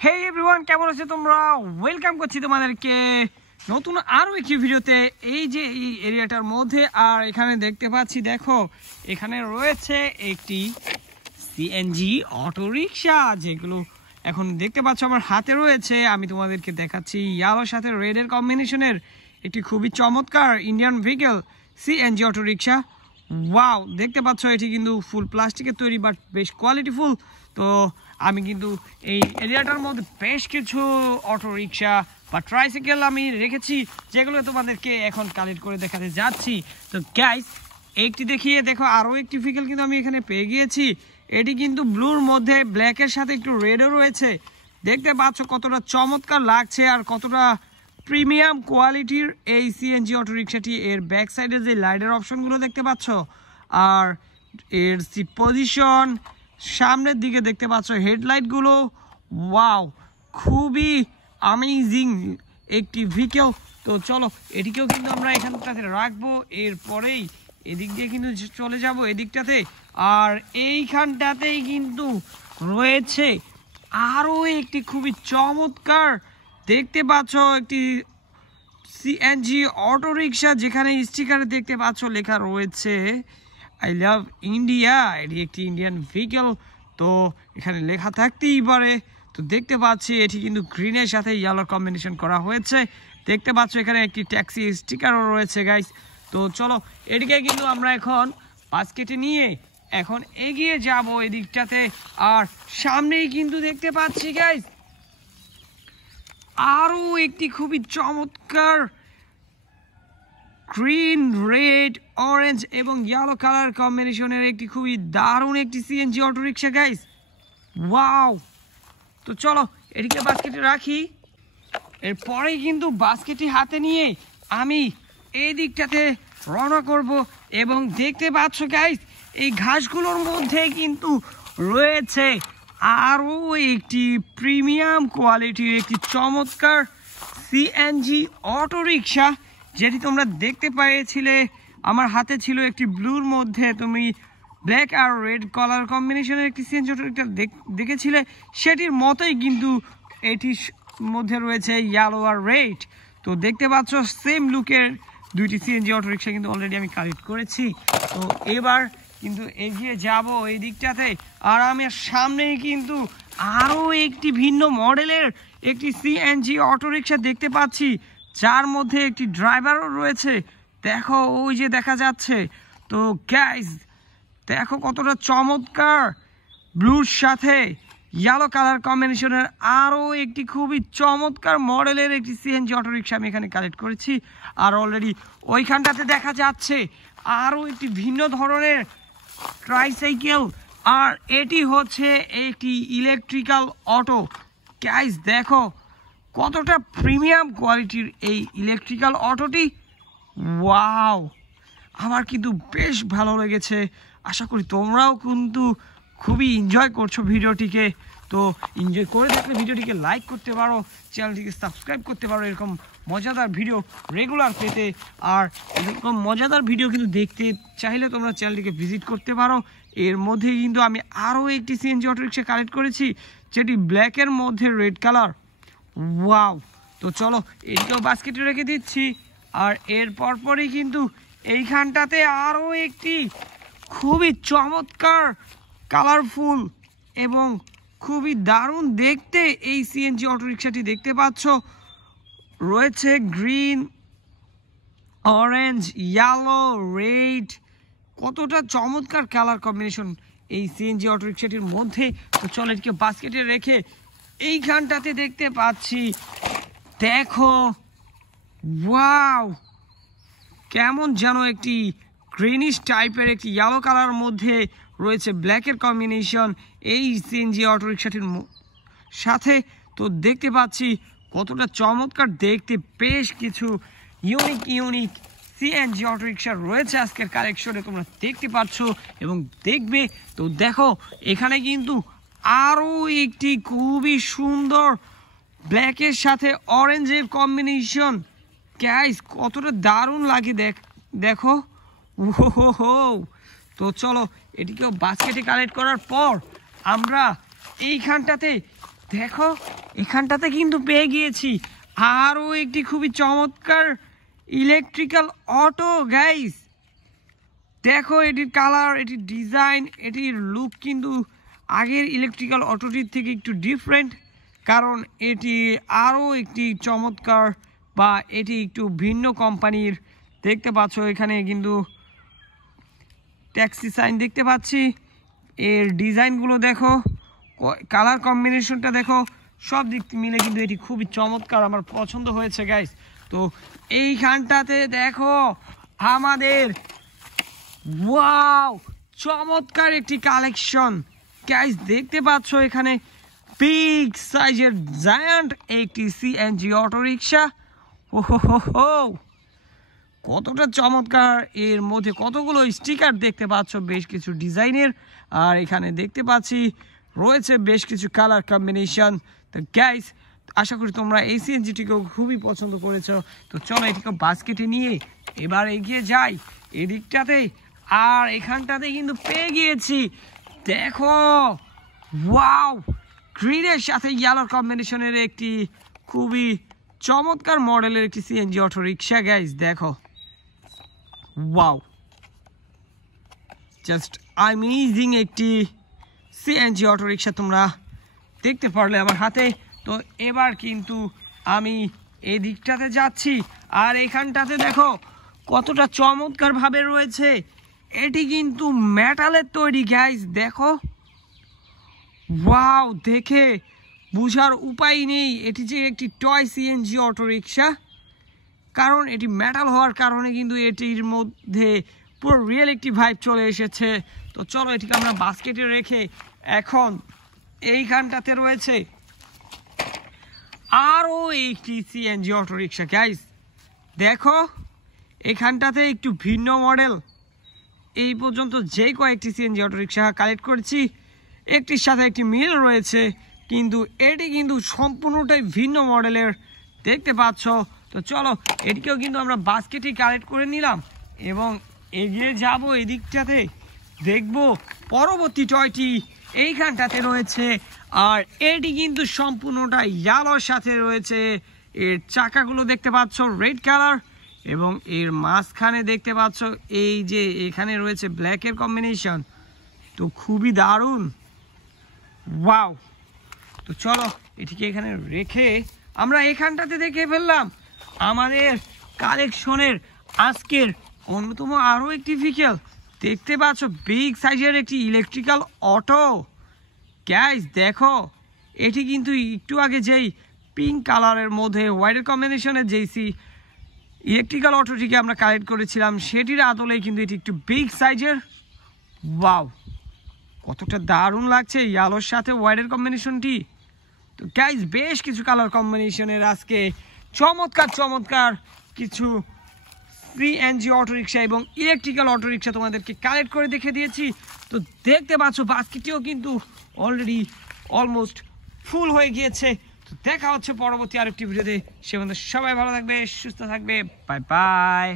হে everyone, কেমন আছো তোমরা? ওয়েলকাম করছি তোমাদেরকে নতুন আরও একটি ভিডিওতে। এই যে এই এরিয়াটার মধ্যে আর এখানে দেখতে পাচ্ছি, দেখো এখানে রয়েছে একটি সিএনজি অটোরিকশা, যেগুলো এখন দেখতে পাচ্ছ আমার হাতে রয়েছে। আমি তোমাদেরকে দেখাচ্ছি ইয়ালোর সাথে রেডের কম্বিনেশনের একটি খুবই চমৎকার Indian vehicle CNG autorickshaw. Wow, দেখতে পাচ্ছ এটি কিন্তু ফুল প্লাস্টিকের তৈরি, বাট বেশ কোয়ালিটিফুল। তো আমি কিন্তু এই এরিয়াটার মধ্যে বেশ কিছু অটোরিকশা বা ট্রাইসাইকেল আমি রেখেছি, যেগুলো তোমাদেরকে এখন কালেক্ট করে দেখাতে যাচ্ছি। তো গাইস, একটি দেখিয়ে দেখো, আরও একটি ভেহিকেল কিন্তু আমি এখানে পেয়ে গিয়েছি। এটি কিন্তু ব্লুর মধ্যে ব্ল্যাকের সাথে একটু রেডও রয়েছে। দেখতে পাচ্ছ কতটা চমৎকার লাগছে আর কতটা প্রিমিয়াম কোয়ালিটির এই সিএনজি অটোরিকশাটি। এর ব্যাক সাইডে যে লাইটের অপশনগুলো দেখতে পাচ্ছ, আর এর সিট পজিশন, সামনের দিকে দেখতে পাচ্ছ হেডলাইটগুলো। ওয়াও, খুবই অ্যামেজিং একটি ভেহিকেল। তো চলো, এটিকেও কিন্তু আমরা এখানটাতে রাখবো। এরপরেই এদিক দিয়ে কিন্তু চলে যাব এদিকটাতে। আর এইখানটাতেই কিন্তু রয়েছে আরও একটি খুবই চমৎকার, দেখতে পাচ্ছ একটি সিএনজি অটোরিকশা, যেখানে স্টিকারে দেখতে পাচ্ছ লেখা রয়েছে আই লাভ ইন্ডিয়া। এটি একটি ইন্ডিয়ান ভেহিকেল, তো এখানে লেখা থাকতেই পারে। তো দেখতে পাচ্ছি এটি কিন্তু গ্রিনের সাথে ইয়েলোর কম্বিনেশন করা হয়েছে। দেখতে পাচ্ছ এখানে একটি ট্যাক্সি স্টিকারও রয়েছে গাইস। তো চলো, এটিকে কিন্তু আমরা এখন বাস্কেটে নিয়ে এখন এগিয়ে যাব এদিকটাতে। আর সামনেই কিন্তু দেখতে পাচ্ছি গাইস আরও একটি খুবই চমৎকার গ্রিন, রেড, অরেঞ্জ এবং ইয়েলো কালার কম্বিনেশনের একটি খুবই দারুণ একটি সিএনজি অটোরিকশা গাইস। ওয়াও, তো চলো এটিকে বাস্কেটে রাখি। এরপরেই কিন্তু বাস্কেটটি হাতে নিয়ে আমি এই দিকটাতে রওনা করব। এবং দেখতে পাচ্ছ গাইস, এই ঘাসগুলোর মধ্যে কিন্তু রয়েছে আরও একটি প্রিমিয়াম কোয়ালিটির একটি চমৎকার সিএনজি অটোরিকশা, যেটি তোমরা দেখতে পেয়েছিলে আমার হাতে ছিল একটি ব্লুর মধ্যে। তুমি ব্ল্যাক আর রেড কালার কম্বিনেশনের একটি সিএনজি অটোরিকশা দেখেছিলে, সেটির মতোই কিন্তু এটির মধ্যে রয়েছে ইয়েলো আর রেড। তো দেখতে পাচ্ছ সেম লুকের দুইটি সিএনজি অটোরিকশা কিন্তু অলরেডি আমি কালেক্ট করেছি। তো এবার কিন্তু এগিয়ে যাব এই দিকটাতে। আর আমি সামনেই কিন্তু আরও একটি ভিন্ন মডেলের একটি সিএনজি অটোরিকশা দেখতে পাচ্ছি, যার মধ্যে একটি ড্রাইভারও রয়েছে। দেখো, ওই যে দেখা যাচ্ছে। তো গাইস, দেখো কতটা চমৎকার ব্লুর সাথে ইয়েলো কালার কম্বিনেশনের আরও একটি খুবই চমৎকার মডেলের একটি সিএনজি অটোরিকশা আমি এখানে কালেক্ট করেছি। আর অলরেডি ওইখানটাতে দেখা যাচ্ছে আরও একটি ভিন্ন ধরনের ট্রাইসাইকেল, আর এটি হচ্ছে একটি ইলেকট্রিক্যাল অটো। গাইস, দেখো কতটা প্রিমিয়াম কোয়ালিটির এই ইলেকট্রিক্যাল অটোটি। ওয়াও, আমার কিন্তু বেশ ভালো লেগেছে। আশা করি তোমরাও কিন্তু খুবই এনজয় করছো ভিডিওটিকে। তো এনজয় করে থাকলে ভিডিওটিকে লাইক করতে পারো, চ্যানেলটিকে সাবস্ক্রাইব করতে পারো এরকম মজাদার ভিডিও রেগুলার পেতে। আর এরকম মজাদার ভিডিও কিন্তু দেখতে চাইলে তোমরা চ্যানেলটিকে ভিজিট করতে পারো। এর মধ্যে কিন্তু আমি আরও একটি সিএনজি অটোরিকশা কালেক্ট করেছি, যেটি ব্ল্যাকের মধ্যে রেড কালার। ওয়াও, তো চলো এটিকেও বাস্কেটে রেখে দিচ্ছি। আর এর পরপরই কিন্তু এইখানটাতে আরও একটি খুবই চমৎকার কালারফুল এবং খুবই দারুণ দেখতে এই সিএনজি অটোরিকশাটি দেখতে পাচ্ছ। রয়েছে গ্রিন, অরেঞ্জ, ইয়েলো, রেড, কতটা চমৎকার কালার কম্বিনেশন এই সিএনজি অটোরিকশাটির মধ্যে। তো চলো এটিকে বাস্কেটে রেখে এইখানটাতে দেখতে পাচ্ছি, দেখো ওয়াও, কেমন যেন একটি গ্রিনিশ টাইপের একটি ইয়েলো কালার মধ্যে রয়েছে ব্ল্যাকের কম্বিনেশন এই সিএনজি অটোরিকশাটির সাথে। তো দেখতে পাচ্ছি কতটা চমৎকার দেখতে, বেশ কিছু ইউনিক সিএনজি অটোরিকশা রয়েছে আজকের কালেকশনে, তোমরা দেখতে পাচ্ছ এবং দেখবে। তো দেখো, এখানে কিন্তু আরও একটি খুবই সুন্দর ব্ল্যাকের সাথে অরেঞ্জের কম্বিনেশন। গাইস, কতটা দারুণ লাগে দেখো। ওহো, তো চলো এটিকেও বাস্কেটে কালেক্ট করার পর আমরা এইখানটাতে দেখো এখানটাতে কিন্তু পেয়ে গিয়েছি আরও একটি খুবই চমৎকার ইলেকট্রিক্যাল অটো গাইস। দেখো এটির কালার, এটির ডিজাইন, এটির লুক কিন্তু আগের ইলেকট্রিক্যাল অটোটির থেকে একটু ডিফারেন্ট, কারণ এটি আরও একটি চমৎকার বা এটি একটু ভিন্ন কোম্পানির। দেখতে পাচ্ছ এখানে কিন্তু ট্যাক্সি সাইন দেখতে পাচ্ছি। এর ডিজাইনগুলো দেখো, কালার কম্বিনেশনটা দেখো, সব দিক মিলে কিন্তু এটি খুবই চমৎকার, আমার পছন্দ হয়েছে গাইস। তো এইখানটাতে দেখো আমাদের ওয়াও চমৎকার একটি কালেকশন গাইস। দেখতে পাচ্ছ এখানে বিগ সাইজের জায়ান্ট একটি সিএনজি অটোরিকশা। ও হো, কতটা চমৎকার! এর মধ্যে কতগুলো স্টিকার দেখতে পাচ্ছ, বেশ কিছু ডিজাইনের, আর এখানে দেখতে পাচ্ছি রয়েছে বেশ কিছু কালার কম্বিনেশন। তো গাইস আশা করি তোমরা এই সিএনজিটিকেও খুবই পছন্দ করেছো। তো চলো এটিকে বাস্কেটে নিয়ে এবার এগিয়ে যাই এদিকটাতে। আর এখানটাতে কিন্তু পেয়ে গিয়েছি, দেখো ওয়াও, গ্রিনের সাথে ইয়েলোর কম্বিনেশনের একটি খুবই চমৎকার মডেলের একটি সিএনজি অটো রিক্সা গাইস। দেখো ওয়াও, জাস্ট অ্যামেজিং একটি সিএনজি অটো রিক্সা তোমরা দেখতে পারলে আমার হাতে। তো এবার কিন্তু আমি এই দিকটাতে যাচ্ছি, আর এখানটাতে দেখো কতটা চমৎকার ভাবে রয়েছে। এটি কিন্তু মেটালের তৈরি গাইস। দেখো ওয়াও, দেখে বুঝার উপায় নেই এটি যে একটি টয় সিএনজি অটো রিক্সা, কারণ এটি মেটাল হওয়ার কারণে কিন্তু এটির মধ্যে পুরো রিয়েল একটি ভাইব চলে এসেছে। তো চলো এটিকে আমরা বাস্কেটে রেখে এখন এইখানটাতে রয়েছে আরও একটি সিএনজি অটো রিক্সা গাইস। দেখো এখানটাতে একটু ভিন্ন মডেল। এই পর্যন্ত যে কয়েকটি সিএনজি অটো রিক্সা কালেক্ট করেছি, একটির সাথে একটি মিল রয়েছে, কিন্তু এটি কিন্তু সম্পূর্ণটাই ভিন্ন মডেলের, দেখতে পাচ্ছ। তো চলো এটিকেও কিন্তু আমরা বাস্কেটে কালেক্ট করে নিলাম এবং এগিয়ে যাব এদিকটাতে, দেখব পরবর্তী টয়টি এইখানটাতে রয়েছে। আর এটি কিন্তু সম্পূর্ণটা ইয়েলোর সাথে রয়েছে। এর চাকাগুলো দেখতে পাচ্ছ রেড কালার, এবং এর মাঝখানে দেখতে পাচ্ছ এই যে এখানে রয়েছে ব্ল্যাকের কম্বিনেশন। তো খুবই দারুণ, ওয়াও। তো চলো এটিকে এখানে রেখে আমরা এখানটাতে দেখে ফেললাম আমাদের কালেকশনের আজকের অন্যতম আরও একটি ভেহিকেল। দেখতে পাচ্ছ বিগ সাইজের একটি ইলেকট্রিক্যাল অটো গাইস। দেখো এটি কিন্তু একটু আগে যেই পিঙ্ক কালারের মধ্যে হোয়াইটের কম্বিনেশনের যেই ইলেকট্রিক্যাল অটোটিকে আমরা কালেক্ট করেছিলাম, সেটির আদলেই কিন্তু এটি একটু বিগ সাইজের। ওয়াও, কতটা দারুণ লাগছে ইয়েলোর সাথে হোয়াইটের কম্বিনেশনটি। তো গাইস বেশ কিছু কালার কম্বিনেশনের আজকে চমৎকার চমৎকার কিছু সিএনজি অটোরিকশা এবং ইলেকট্রিক্যাল অটোরিকশা তোমাদেরকে কালেক্ট করে দেখে দিয়েছি। তো দেখতে পাচ্ছ বাস্কেটটিও কিন্তু অলরেডি অলমোস্ট ফুল হয়ে গিয়েছে। তো দেখা হচ্ছে পরবর্তী আরেকটি ভিডিওতে। সে পর্যন্ত সবাই ভালো থাকবে, সুস্থ থাকবে, বাই বাই।